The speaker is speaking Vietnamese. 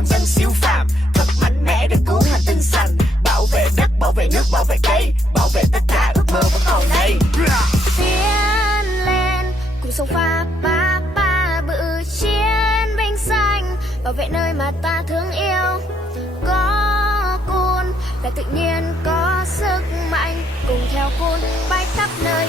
làm dân siêu phàm, thật mạnh mẽ để cứu hành tinh xanh, bảo vệ đất, bảo vệ nước, bảo vệ cây, bảo vệ tất cả ước mơ vẫn còn đây. Tiến lên cùng sông pha ba ba bự chiến binh xanh, bảo vệ nơi mà ta thương yêu. Có cun là tự nhiên có sức mạnh, cùng theo cun bay khắp nơi.